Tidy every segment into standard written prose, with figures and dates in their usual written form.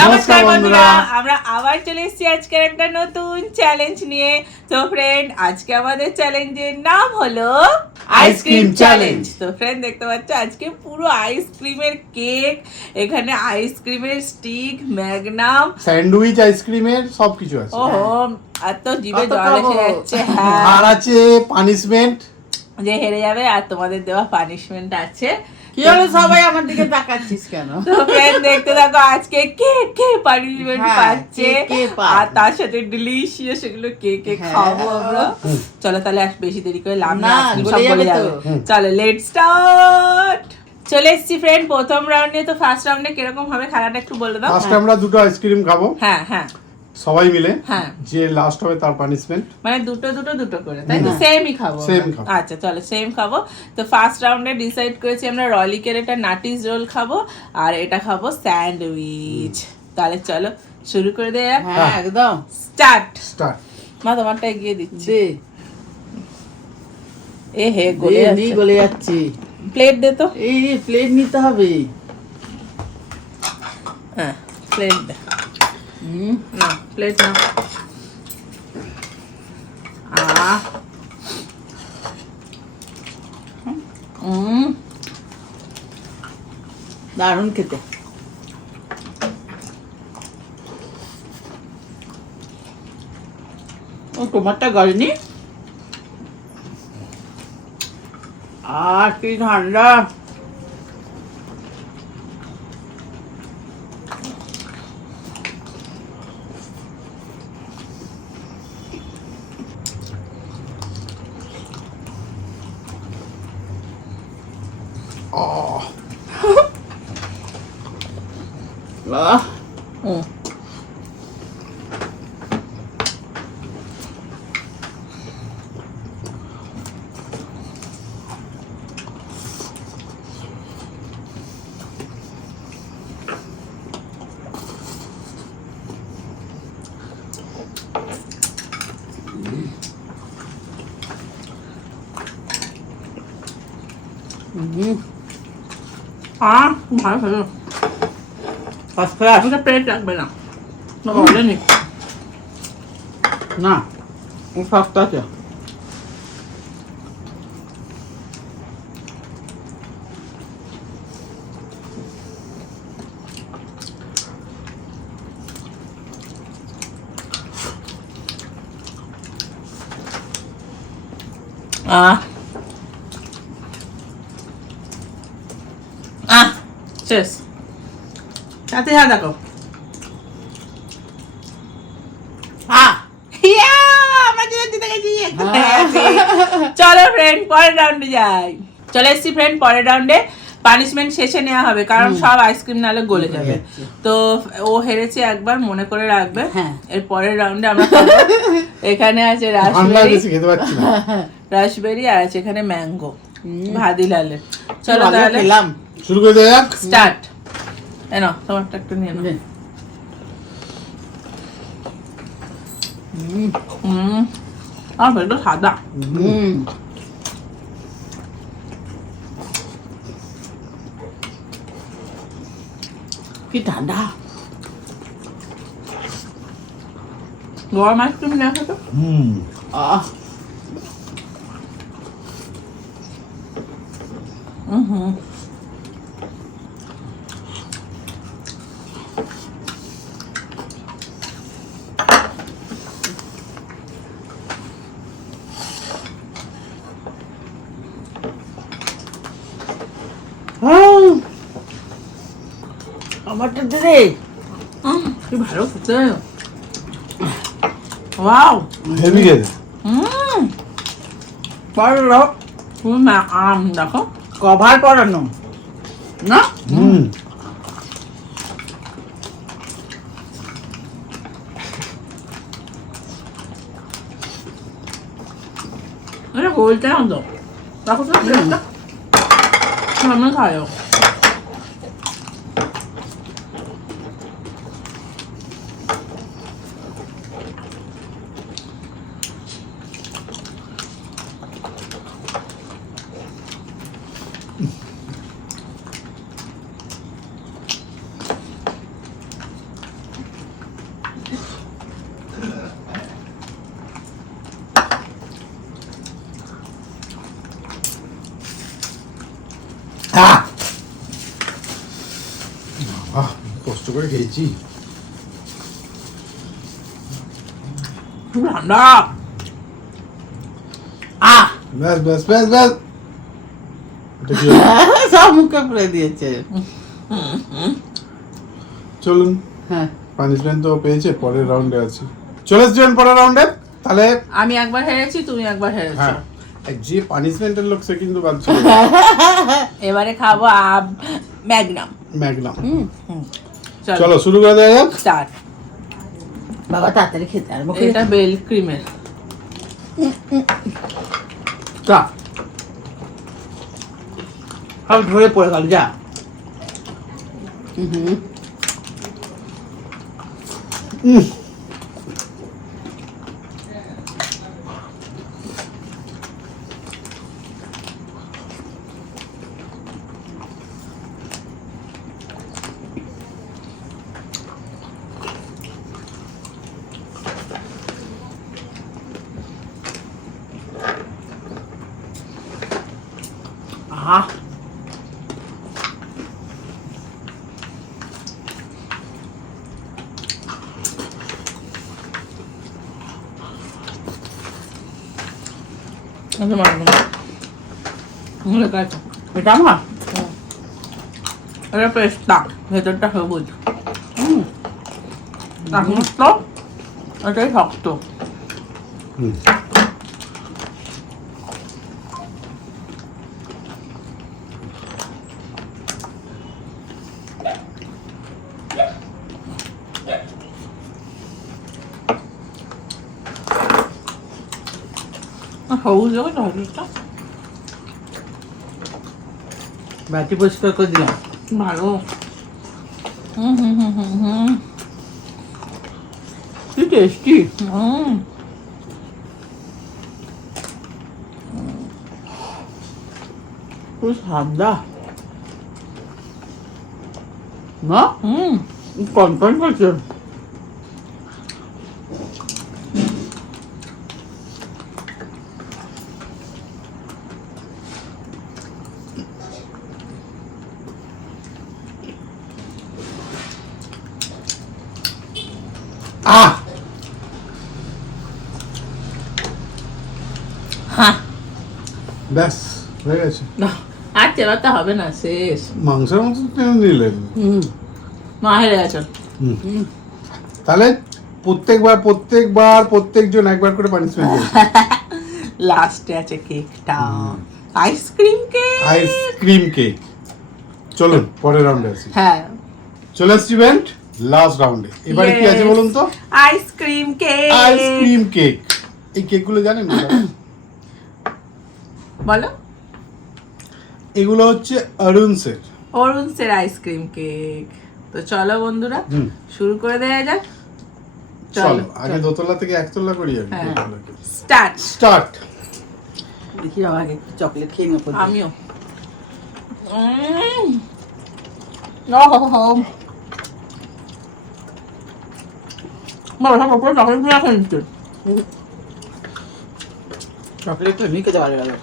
নমস্কার বন্ধুরা, আমরা আবার চলে এসেছি আজকের একটা নতুন চ্যালেঞ্জ নিয়ে। তো ফ্রেন্ড, আজকে আমাদের চ্যালেঞ্জের নাম হলো আইসক্রিম চ্যালেঞ্জ। তো ফ্রেন্ড, দেখতে পাচ্ছ আজকে পুরো আইসক্রিমের কেক, এখানে আইসক্রিমের স্টিক, ম্যাগনাম, স্যান্ডউইচ, আইসক্রিমের সবকিছু আছে। ওহো, আর তো জিভে জল এসে যাচ্ছে। হ্যাঁ, আর আছে পানিশমেন্ট, যে হেরে যাবে আর তোমাদের দেওয়া পানিশমেন্ট আছে। কি হলো, সবাই আমার দিকে তাকাচ্ছিস কেন? তো ফ্রেন্ড, দেখতে থাকো আজকে কে কে পানিশমেন্ট হ্যাঁ, পাচ্ছে কে পায়। আর তার সাথে ডিলিশিয়াস এগুলো কে কে হ্যাঁ। খাবো আমরা। চলো তাহলে আর বেশি দেরি করে লাভ না, না, আইসক্রিম সব গলে গলে যাবে যাবে। তো। চলো লেট স্টার্ট। চলে এসেছি ফ্রেন্ড প্রথম রাউন্ডে। তো ফার্স্ট রাউন্ডে কিরকম হবে খেলাটা একটু বলে দাও। ফার্স্টে আমরা দুটো আইসক্রিম খাবো হ্যাঁ হ্যাঁ, সবাই মিলে, হ্যাঁ। যে লাস্ট হবে তার পানিশমেন্ট। মানে দুটো দুটো দুটো করে, তাই তো? সেমই খাবো আমরা। Same খাবো। আচ্ছা চলো সেম খাবো। তো ফার্স্ট রাউন্ডে ডিসাইড করেছি আমরা রলিকের এটা নাটিস রোল খাবো আর এটা খাবো স্যান্ডউইচ। তাহলে চলো শুরু করে দেয়া যাক। হ্যাঁ, একদম। স্টার্ট। স্টার্ট। মা তোমারটা এগিয়ে দিচ্ছি। দে, এ হে গলে দে, যাচ্ছে। গলে যাচ্ছে। প্লেট দে তো। এই প্লেট নিতে হবে। হ্যাঁ প্লেট দে। হুম, না প্লেট না। দারুণ খেতে। ও তোমারটা গলেনি? আর কি ঠান্ডা। আহ, হুম। হুম, ভালো ভালো। First class. আমাকে প্লেট লাগবে না, বলেনি। না, ও শক্ত আছে। শেষ। সাথে হ্যাঁ দেখো। চলো ফ্রেন্ড পরের রাউন্ডে যাই। চলে এসছি ফ্রেন্ড পরের রাউন্ডে। পানিশমেন্ট শেষে নেওয়া হবে কারণ সব আইসক্রিম নালে গলে যাবে। তো ও হেরেছে একবার, মনে করে রাখবে। হ্যাঁ। এর পরের রাউন্ডে আমরা খাবো। এখানে আছে ঠান্ডা রাসবেরি, বেশি খেতে পারছি না। রাসবেরি আর আছে এখানে ম্যাঙ্গো, ভাদি লালের। চলো ভালো তাহলে খেলাম। শুরু করে দেওয়া যাক। স্টার্ট। এনো তোমারটা একটু নিয়ে নাও। নে। হুম, আমার পেটটা সাদা। হুম। কি ঠান্ডা। গরম আইসক্রিম নিয়ে আসো তো। আহ, হুম। আমারটা দে রে। কি ভালো খেতে। ওয়াও। হেভি খেতে। পড়লো, তুমি আম দেখো। কভার পরানো না। এটা গোলটা তো দেখো তো প্লেটটা। সামনে খাও। বাহ, কষ্ট করে খেয়েছি। খুব ঠান্ডা। আহ ব্যাস ব্যাস ব্যাস ব্যাস। এটা কি হলো? সব মুখে পুড়ে দিয়েছে। চলুন, হ্যাঁ, পানিশমেন্ট তো পেয়েছে, পরের রাউন্ডে আছি। চলে এসছেন পরের রাউন্ডে। তাহলে আমি একবার হেরেছি, তুমি একবার হেরেছো। হ্যাঁ, এই যে পানিশমেন্টের লোক সে কিন্তু বাদ ছিল। এবারে খাবো ম্যাগনাম। ম্যাগনাম। চলো চলো শুরু করে দেওয়া যাক। স্টার্ট। বাবা তাড়াতাড়ি খেতে আর মুখে এটা বেল ক্রিমের। যা সব ধরে পড়ে গেল, যা। আহ এটা ম্যাগনাম। এটা আমার এটা পেস্তা, ভেতরটা সবুজ। সমস্ত এটাই শক্ত। সবুজ হবে তো হলুদটা বাটি পরিষ্কার করে দিলাম। ভালো। কি টেস্টি। খুব ঠান্ডা না, কনকন করছে। আহ, হ্যাঁ, ব্যাস হয়ে গেছে। আর চেবাতে হবে না, শেষ। মাংসের মতো টেনে নিলেন। মা হেরে গেছে। তাহলে প্রত্যেকজন একবার করে পানিশমেন্ট দিয়েছে। লাস্টে আছে কেকটা, আইসক্রিম কেক। Ice cream cake. চলুন পরের রাউন্ডে আছি। হ্যাঁ, চলে আসছি ভেন্ট লাস্ট রাউন্ডে। এবারে কি আছে বলুন তো? Ice cream cake. Ice cream cake. এই কেকগুলো জানেন না? বলো। এগুলো হচ্ছে অরুণসের। অরুণসের আইসক্রিম কেক। তো চলো বন্ধুরা, হুম। শুরু করে দেওয়া যাক। চলো আগে দোতলা থেকে একতলা করি আমি। হ্যাঁ, স্টার্ট। স্টার্ট। দেখি আমাকে একটু চকলেট খেয়ে নেবো। আমিও। বাবা, সব উপরে চকলেট দিয়ে রাখা নিচ্ছে। চকলেট তো এমনি খেতে ভালো লাগে।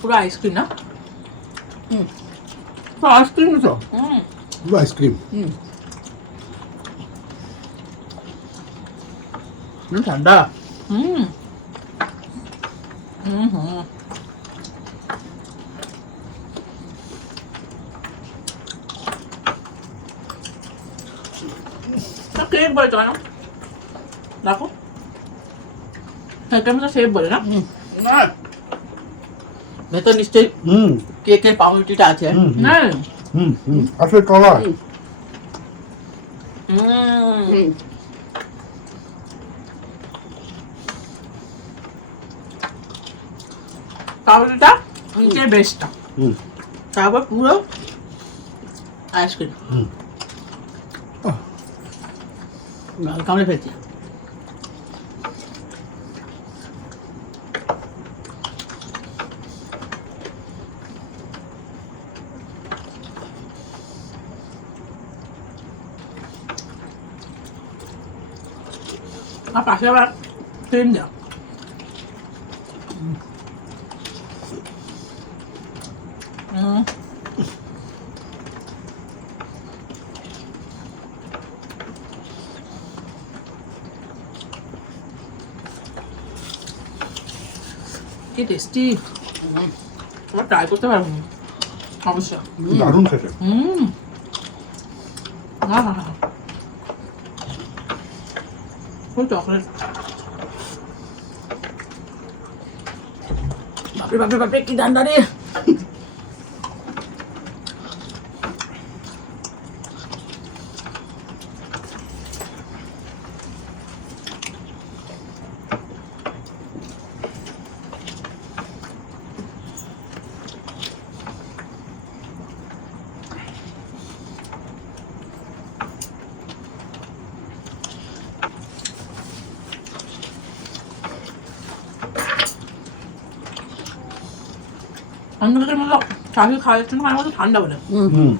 পুরো আইসক্রিম না? আইসক্রিম তো পুরো আইসক্রিম। ঠান্ডা। কেক বলে তো না, দেখো এটা মতো সেভ বলে না? ভেতর নিশ্চয়ই হুম কেকের পাউরুটিটা আছে। হুম না। আসলে কালার। পাউরুটিটা নিচের বেস্টটা, তারপর পুরো আইসক্রিম। গাল কামড়ে ফেলছি। আর পাশে আবার ক্রিম দাও। কি টেস্টি। তোমার ট্রাই করতে পারবো অবশ্যই। দারুণ খেতে। ফুল চকলেট। বাপরে বাপরে বাপরে কি ঠান্ডা রে। অন্যদের মতো চাকরি খাওয়ার জন্য আমার মতো ঠান্ডা বলে। হুম।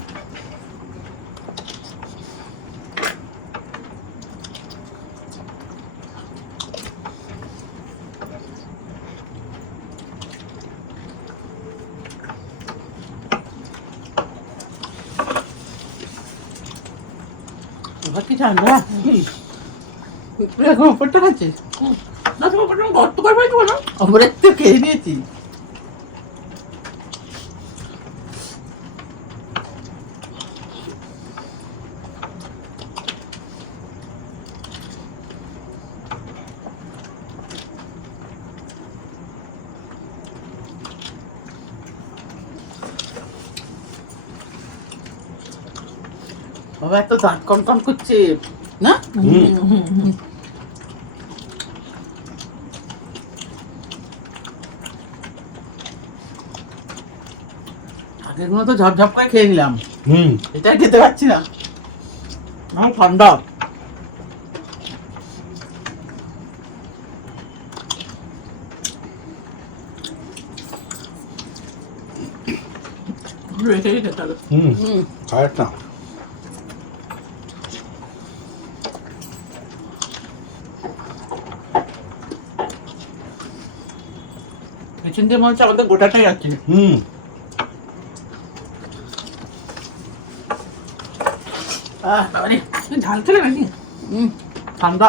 এবার কি ঠান্ডা। এখন উপরটা খাচ্ছিস? না তোমার উপরটা গর্ত করে ফেলছি বলো। উপরে তো খেয়ে নিয়েছি। বাবা এত দাঁত কনকন করছে না? আগের গুলো তো ঝপঝপ করে খেয়ে নিলাম, এটা খেতে পারছি না, আমার ঠান্ডা। রেখে খেতে হবে। খায় না। পেছন দিয়ে মনে হচ্ছে আমাদের গোটাটাই যাচ্ছে। বাবারে ঝাল খেলে নাকি? ঠান্ডা।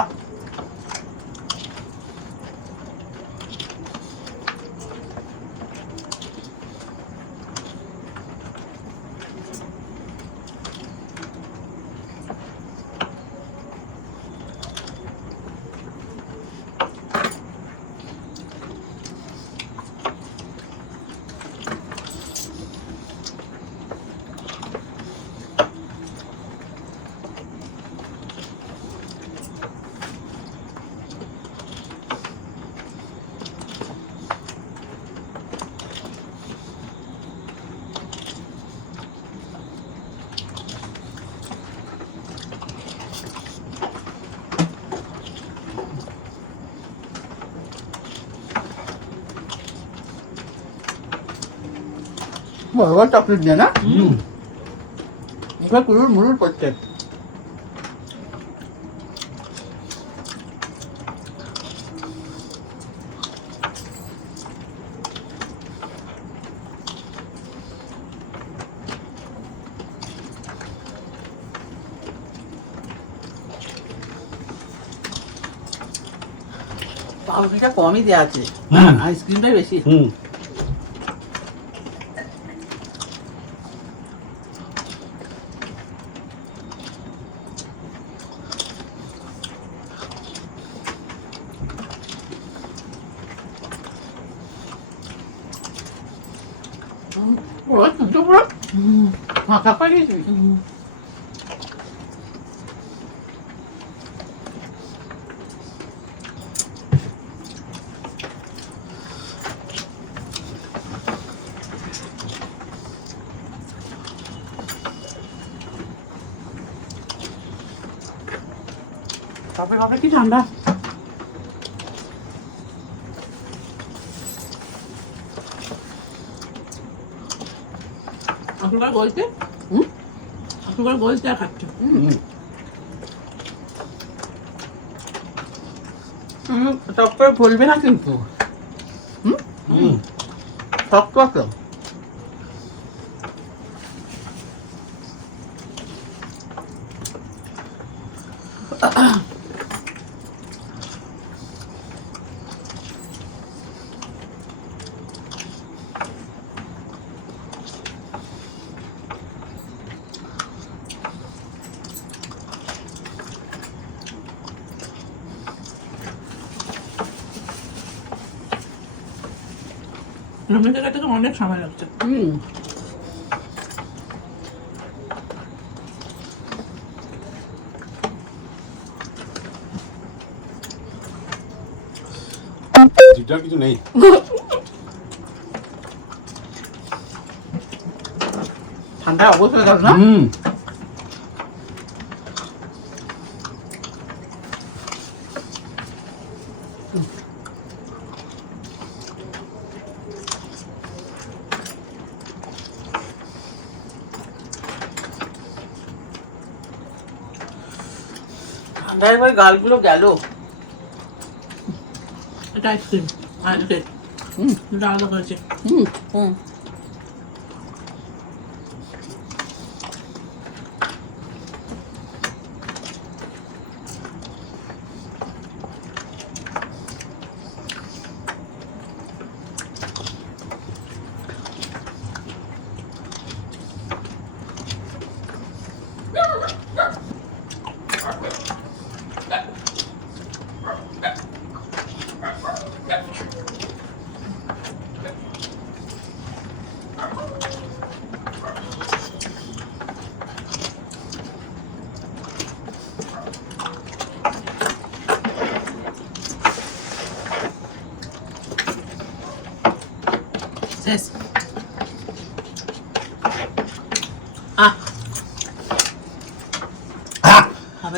বাবা চকলেট দিয়ে না, এবার কুড়ুর মুড়ুর করছে। পাউরুটিটা কমই দেওয়া আছে, আইসক্রিমটাই বেশি। ফাঁকা করে দিয়েছি। তারপরে কি ঠান্ডা। আসলকার বলতে আসলকার বলতে আর খাচ্ছ। টক করে বলবে না কিন্তু টক টক রুমের জায়গা থেকে অনেক সময় লাগছে। জিটার কিছু নেই। ঠান্ডা অবশ্যই যাবে না ঠান্ডা একবার গালগুলো গেল। এটা আইসক্রিম আর কেক এটা আলাদা করেছে। শেষ।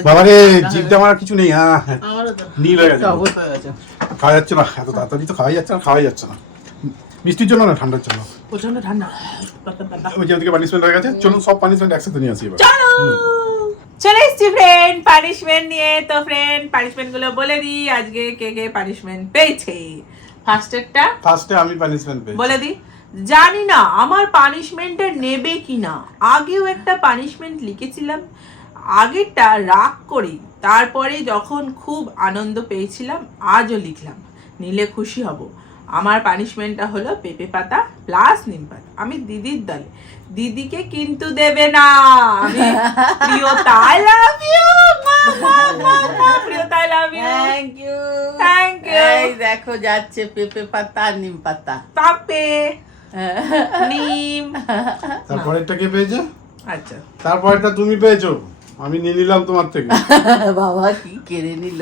বাবারে জিভটা আমার কিছু নেই। আমারও তো। নীল হয়ে গেছে, অবস্থা হয়ে গেছে। খাওয়া যাচ্ছে না, এত তাড়াতাড়ি তো খাওয়াই যাচ্ছে না, খাওয়াই যাচ্ছে না। মিষ্টির জন্য না, ঠান্ডার জন্য। প্রচন্ড ঠান্ডা। ওই যে ওদিকে পানিশমেন্ট হয়ে গেছে, চলুন সব পানিশমেন্ট একসাথে নিয়ে আসি এবার। চলো চলে এসছি ফ্রেন্ড পানিশমেন্ট নিয়ে। তো ফ্রেন্ড পানিশমেন্ট গুলো বলে দিই আজকে কে কে পানিশমেন্ট পেয়েছে। ফার্স্টেরটা ফার্স্টে আমি পানিশমেন্ট পেয়েছি। বলে দিই। জানি না আমার পানিশমেন্টটা নেবে কিনা, আগেও একটা পানিশমেন্ট লিখেছিলাম, আগেরটা রাগ করি, তারপরে যখন খুব আনন্দ পেয়েছিলাম আজও লিখলাম, নিলে খুশি হব। আমার পানিশমেন্টটা হলো পেঁপে পাতা প্লাস নিম পাতা। আমি দিদির দলে, দিদিকে কিন্তু দেবে না। আমি Priyata I love you, Priyata I love you, thank you thank you. এই দেখো যাচ্ছে পেঁপে পাতা আর নিম পাতা। পাপে নিম। তারপরেরটা কে পেয়েছে? আচ্ছা তারপরেরটা তুমি পেয়েছো, আমি নিয়ে নিলাম তোমার থেকে। বাবা কি কেড়ে নিল।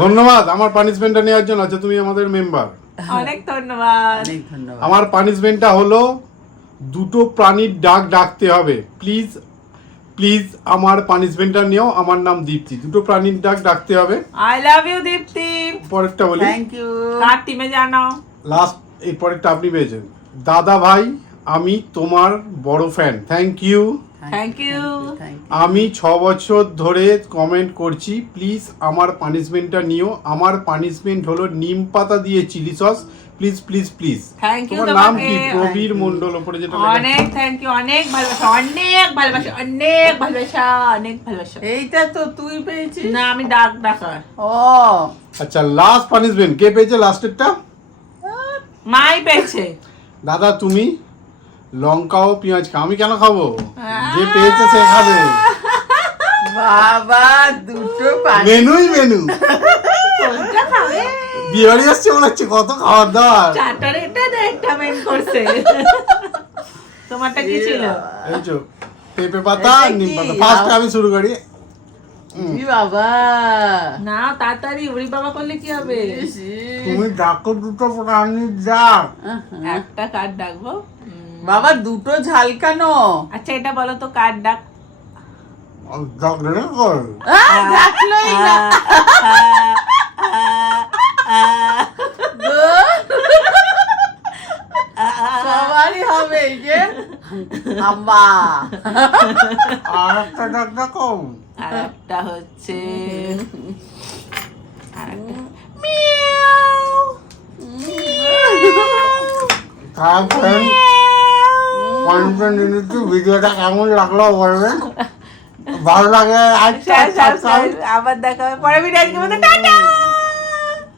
ধন্যবাদ আমার পানিশমেন্টটা নেওয়ার জন্য। আচ্ছা তুমি আমাদের মেম্বার। অনেক ধন্যবাদ। অনেক ধন্যবাদ। আমার পানিশমেন্টটা হলো দুটো প্রাণীর ডাক ডাকতে হবে। প্লিজ প্লিজ আমার পানিশমেন্টটা নিও। আমার নাম দীপ্তি। দুটো প্রাণীর ডাক ডাকতে হবে। আই লাভ ইউ দীপ্তি। পরেরটা বলি, থ্যাংক ইউ। কার টিমে জানাও। লাস্ট এই পরেরটা আপনি পেয়েছেন। দাদা ভাই আমি তোমার বড় fan, thank you. Thank you. আমি 6 বছর ধরে কমেন্ট করছি, প্লিজ আমার পানিশমেন্টটা নিও। আমার পানিশমেন্ট হলো নিম পাতা দিয়ে chilli sauce, please please please. Thank you তোমার নাম কি? তোমাকে প্রবীর মণ্ডল উপরে যেটা লেখা আছে। অনেক থ্যাংক ইউ, অনেক ভালোবাসা, অনেক ভালোবাসা, অনেক ভালোবাসা, অনেক ভালোবাসা। এইটা তো তুই পেয়েছিস না আমি ডাক ডাকার। ও আচ্ছা লাস্ট পানিশমেন্ট কে পেয়েছে? লাস্টেরটা মাই পেয়েছে। দাদা তুমি লঙ্কা ও পেঁয়াজ খাও। আমি কেন খাবো? যে পেয়েছে সে খাবে। বাবা দুটো পানি। মেনুই মেনু। কোনটা খাবে? বিহারি আসছে মনে হচ্ছে, কত খাওয়ার দাওয়ার। চারটার এটা না একটা মেন করছে। তোমারটা কি ছিল? এই যে পেঁপে পাতা এটা নিম কি? পাতা। ফার্স্ট আমি শুরু করি। ই বাবা না তাড়াতাড়ি উড়ি বাবা করলে কি হবে? তুমি ডাকো দুটো প্রাণীর ডাক। একটা কার ডাকবো? বাবা দুটো ঝালকানো। আচ্ছা এটা বলো তো কার ডাক? ডাকলে কর। ডাকলোই না। সবারই হবে এই যে আম্মা। আর একটা ডাক ডাকো। আর একটা হচ্ছে আর একটা মিউ। আর ফ্রেন্ড কন্টেন্ট ভিডিওটা কেমন লাগলো বলবেন, ভালো লাগে আবার দেখা হবে পরে ভিডিও, আজকের মতো টাটা।